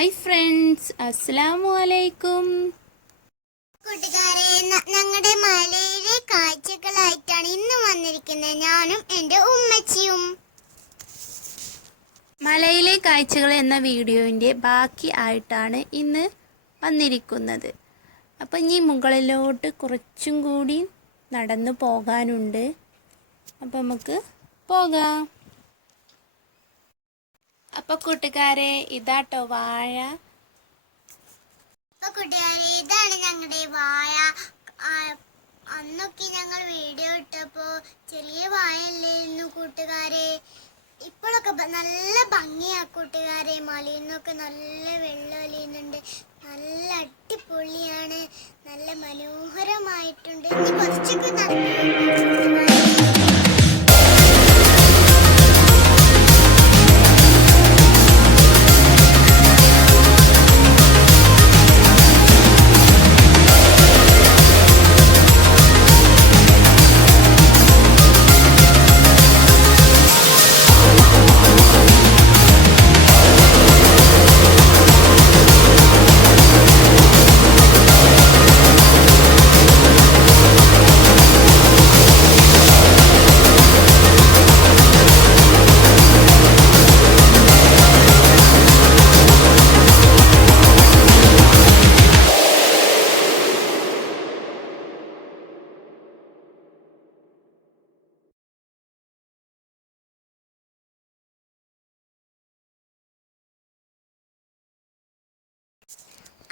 Hi friends, അസ്സലാമു അലൈക്കും. കൂട്ടുകാരെ, ഞങ്ങളുടെ മലയിലെ കാഴ്ചകളായിട്ടാണ് ഇന്ന് വന്നിരിക്കുന്നത്. ഞാനും എൻ്റെ ഉമ്മച്ചിയും. മലയിലെ കാഴ്ചകൾ എന്ന വീഡിയോൻ്റെ ബാക്കി ആയിട്ടാണ് ഇന്ന് വന്നിരിക്കുന്നത്. അപ്പം ഇനി മുകളിലോട്ട് കുറച്ചും കൂടി നടന്നു പോകാനുണ്ട്. അപ്പം നമുക്ക് പോകാം. അപ്പോൾ കൂട്ടുകാരെ, ഇതാട്ടോ വാഴ. കൂട്ടുകാരെ, ഇതാണ് ഞങ്ങളുടെ വാഴ. അന്നൊക്കെ ഞങ്ങൾ വീഡിയോ ഇട്ടപ്പോൾ ചെറിയ വാഴയല്ലായിരുന്നു കൂട്ടുകാരെ. ഇപ്പോഴൊക്കെ നല്ല ഭംഗിയാ കൂട്ടുകാരെ. മലയിൽ നിന്നൊക്കെ നല്ല വെള്ളം ഒലിയുന്നുണ്ട്. നല്ല അടിപൊളിയാണ്, നല്ല മനോഹരമായിട്ടുണ്ട്. ഇനി കുറച്ചൊക്കെ നടന്നു.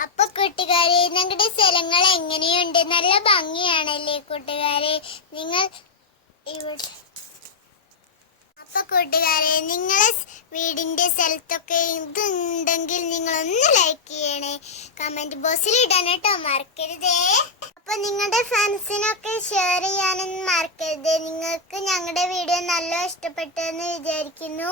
അപ്പൊ കൂട്ടുകാരെ, ഞങ്ങളുടെ സ്ഥലങ്ങൾ എങ്ങനെയുണ്ട്? നല്ല ഭംഗിയാണല്ലേ കൂട്ടുകാരെ? നിങ്ങൾ അപ്പൊ കൂട്ടുകാരെ, നിങ്ങളെ വീടിന്റെ സ്ഥലത്തൊക്കെ ഇതുണ്ടെങ്കിൽ നിങ്ങളൊന്ന് ലൈക്ക് ചെയ്യണേ, കമന്റ് ബോക്സിൽ ഇടാൻ കേട്ടോ, മറക്കരുതേ. അപ്പൊ നിങ്ങളുടെ ഫ്രണ്ട്സിനൊക്കെ ഷെയർ ചെയ്യാനും മറക്കരുത്. നിങ്ങൾക്ക് ഞങ്ങളുടെ വീഡിയോ നല്ല ഇഷ്ടപ്പെട്ടെന്ന് വിചാരിക്കുന്നു.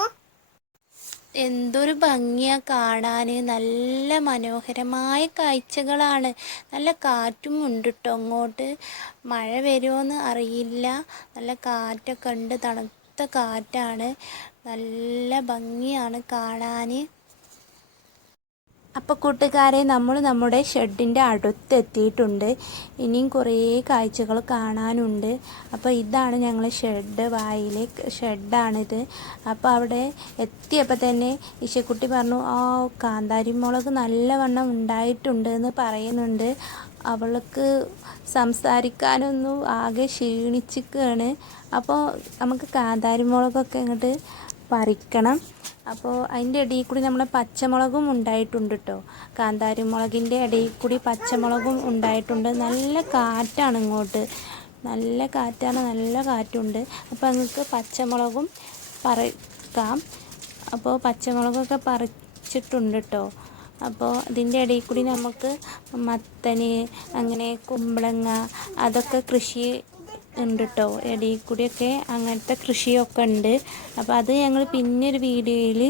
എന്തൊരു ഭംഗിയാണ് കാണാൻ. നല്ല മനോഹരമായ കാഴ്ചകളാണ്. നല്ല കാറ്റും ഉണ്ട് കേട്ടോ. അങ്ങോട്ട് മഴ വരുമോയെന്ന് അറിയില്ല. നല്ല കാറ്റൊക്കെ ഉണ്ട്, തണുത്ത കാറ്റാണ്. നല്ല ഭംഗിയാണ് കാണാൻ. അപ്പോൾ കൂട്ടുകാരെ, നമ്മൾ നമ്മുടെ ഷെഡിൻ്റെ അടുത്തെത്തിയിട്ടുണ്ട്. ഇനിയും കുറേ കാഴ്ചകൾ കാണാനുണ്ട്. അപ്പോൾ ഇതാണ് ഞങ്ങൾ ഷെഡ്, വായിലെ ഷെഡാണിത്. അപ്പോൾ അവിടെ എത്തിയപ്പോൾ തന്നെ ഇശക്കുട്ടി പറഞ്ഞു, കാന്താരി മുളക് നല്ലവണ്ണം ഉണ്ടായിട്ടുണ്ട് എന്ന് പറയുന്നുണ്ട്. അവൾക്ക് സംസാരിക്കാനൊന്നും ആകെ ക്ഷീണിച്ചിരിക്കുകയാണ്. അപ്പോൾ നമുക്ക് കാന്താരി മുളകൊക്കെ ഇങ്ങോട്ട് പറിക്കണം. അപ്പോൾ അതിൻ്റെ ഇടയിൽ കൂടി നമ്മുടെ പച്ചമുളകും ഉണ്ടായിട്ടുണ്ട് കേട്ടോ. കാന്താരി മുളകിൻ്റെ ഇടയിൽ കൂടി പച്ചമുളകും ഉണ്ടായിട്ടുണ്ട്. നല്ല കാറ്റാണ് ഇങ്ങോട്ട്, നല്ല കാറ്റാണ്, നല്ല കാറ്റുണ്ട്. അപ്പോൾ നിങ്ങൾക്ക് പച്ചമുളകും പറിക്കാം. അപ്പോൾ പച്ചമുളകൊക്കെ പറിച്ചിട്ടുണ്ട് കേട്ടോ. അപ്പോൾ അതിൻ്റെ ഇടയിൽ കൂടി നമുക്ക് മത്തന്, അങ്ങനെ കുമ്പളങ്ങ, അതൊക്കെ കൃഷി ഉണ്ട് കേട്ടോ. ഇടയിൽ കൂടിയൊക്കെ അങ്ങനത്തെ കൃഷിയൊക്കെ ഉണ്ട്. അപ്പോൾ അത് ഞങ്ങൾ പിന്നൊരു വീഡിയോയിൽ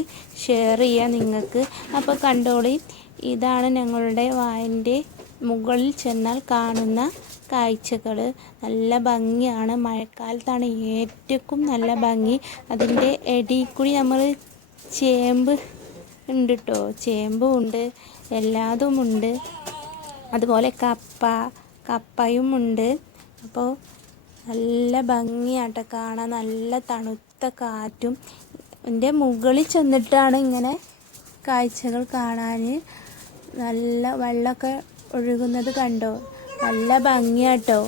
ഷെയർ ചെയ്യാം നിങ്ങൾക്ക്. അപ്പോൾ കണ്ടോളി, ഇതാണ് ഞങ്ങളുടെ വായൻ്റെ മുകളിൽ ചെന്നാൽ കാണുന്ന കാഴ്ചകൾ. നല്ല ഭംഗിയാണ്. മഴക്കാലത്താണ് ഏറ്റവും നല്ല ഭംഗി. അതിൻ്റെ ഇടയിൽ കൂടി നമ്മൾ ചേമ്പ് ഉണ്ട് കേട്ടോ, ചേമ്പും ഉണ്ട്, എല്ലാതും ഉണ്ട്. അതുപോലെ കപ്പയും ഉണ്ട്. അപ്പോൾ നല്ല ഭംഗിയാട്ടോ കാണാൻ. നല്ല തണുത്ത കാറ്റും. എൻ്റെ മുകളിൽ ചെന്നിട്ടാണ് ഇങ്ങനെ കാഴ്ചകൾ കാണാൻ. നല്ല വെള്ളമൊക്കെ ഒഴുകുന്നത് കണ്ടോ, നല്ല ഭംഗിയാട്ടോ.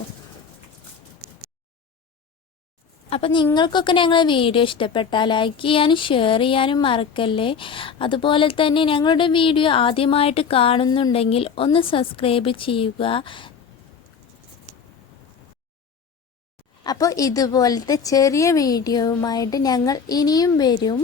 അപ്പം നിങ്ങൾക്കൊക്കെ ഞങ്ങളുടെ വീഡിയോ ഇഷ്ടപ്പെട്ടാൽ ലൈക്ക് ചെയ്യാനും ഷെയർ ചെയ്യാനും മറക്കല്ലേ. അതുപോലെ തന്നെ ഞങ്ങളുടെ വീഡിയോ ആദ്യമായിട്ട് കാണുന്നുണ്ടെങ്കിൽ ഒന്ന് സബ്സ്ക്രൈബ് ചെയ്യുക. അപ്പോൾ ഇതുപോലത്തെ ചെറിയ വീഡിയോയുമായിട്ട് ഞങ്ങൾ ഇനിയും വരും.